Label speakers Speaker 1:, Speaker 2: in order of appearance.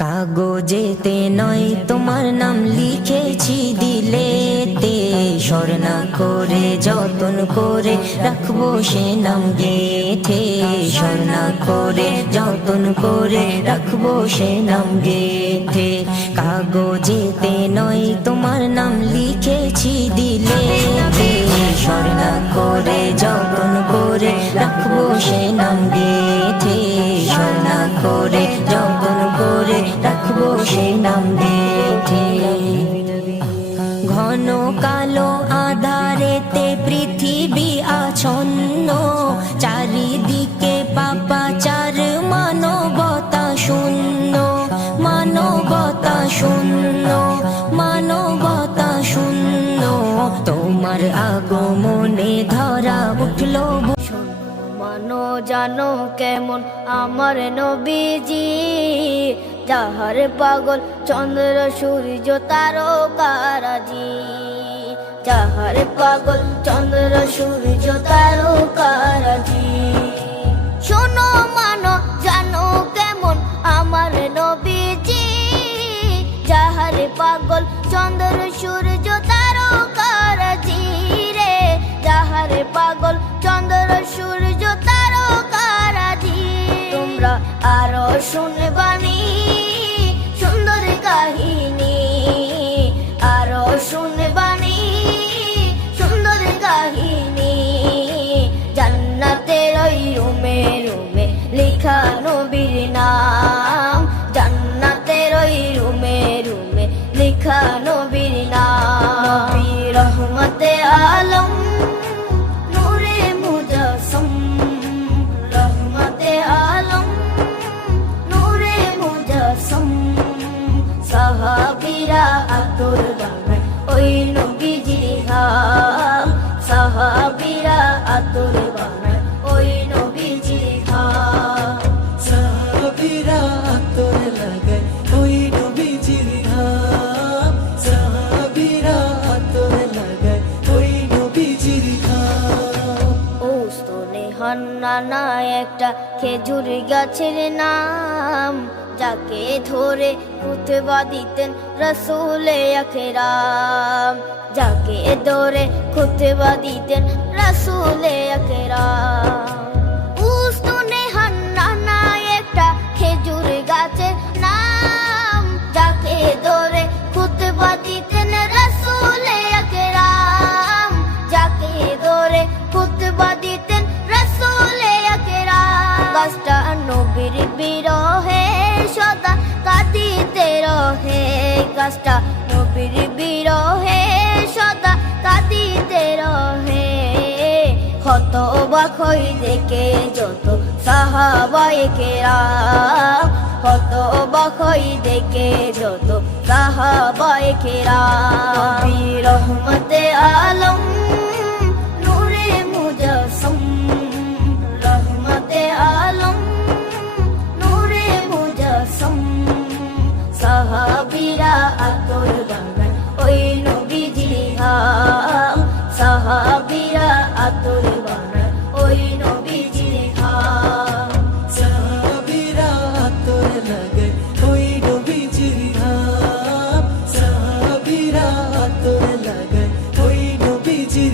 Speaker 1: কাগজেতে নয়, তোমার নাম লিখেছি দিলেতে স্বর্ণা করে, যতন করে রাখব সে নাম গেথে। স্বর্ণা করে, যতন করে রাখব সে নাম গেথে। কাগজেতে নয়, তোমার নাম লিখেছি দিলেতে স্বর্ণা করে, যতন করে রাখব সে নাম নাম গেথে ঘন কালো আধারেতে পৃথিবী আছন্ন চারিদিকে পাপাচার, মানবতা শূন্য। মানবতা শূন্য মানবতা শূন্য। তোমার আগমনে ধরা উঠল
Speaker 2: জানো কেমন আমার নবীজি। যাহার পাগল চন্দ্র, সূর্য তার তারকারাজি। যাহার পাগল চন্দ্র, সূর্য তার তারকারাজি। শোনো, মানো, জানো কেমন আমার নবীজি। যাহার পাগল চন্দ্র, সূর্য তার তারকারাজি রে। যাহার পাগল চন্দ্র, সূর্য তার তারকারাজি। তোমরা আরও শুনবানি আতর বানায় ওই নবীজির হাম সাহাবীরা আতর বানায় ওই নবীজির হাম সাহাবীরা
Speaker 1: আতর লাগায় ওই নবীজির ধাম সাহাবীরা আতর
Speaker 3: লাগায় ওই নবীজির ধাম
Speaker 2: ও স্তনে হান্নানা একটা খেজুর গাছের নাম। যাকে ধরে খুতবা দিতেন রসুলে আখেরাম। যাকে ধরে খুতবা দিতেন রসুলে আখেরাম। গাছটা নবীর বিরহে, সদা কাঁদিতে রহে। হত বাখই দেখে যত সাহাবাই কেরাম। হত বাখই দেখে যত সাহাবাই কেরাম। রহমতে আলম তোর বানা ওই নবীজি হাম সাহাবীরা তোর লাগে ওই
Speaker 3: নবীজি হাম
Speaker 2: সাহাবীরা তোর
Speaker 3: লাগে ওই নবীজি